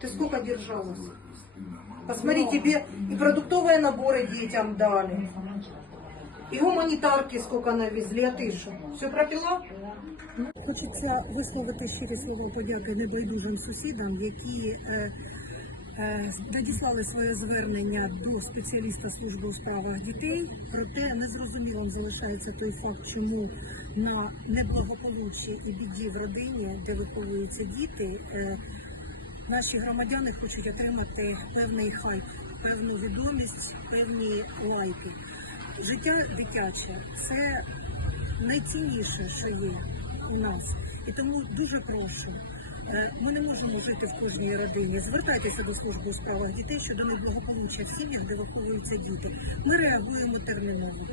Ты сколько держалась? Посмотри, тебе и продуктовые наборы детям дали. И гуманитарки сколько навезли, а ти що? Все пропила? Хочеться висловити щирі слова подяки небайдужим сусідам, які е, е, надіслали своє звернення до спеціаліста служби у справах дітей. Проте незрозумілим залишається той факт, чому на неблагополуччі і біді в родині, де виховуються діти, е, наші громадяни хочуть отримати певний хайп, певну відомість, певні лайки. Життя дитяче це найцінніше, що є у нас. І тому дуже прошу. е, Ми не можемо жити в кожній родині. Звертайтеся до служби у справах дітей щодо неблагополуччя в сім'ях, де виховуються діти. Ми реагуємо терміново.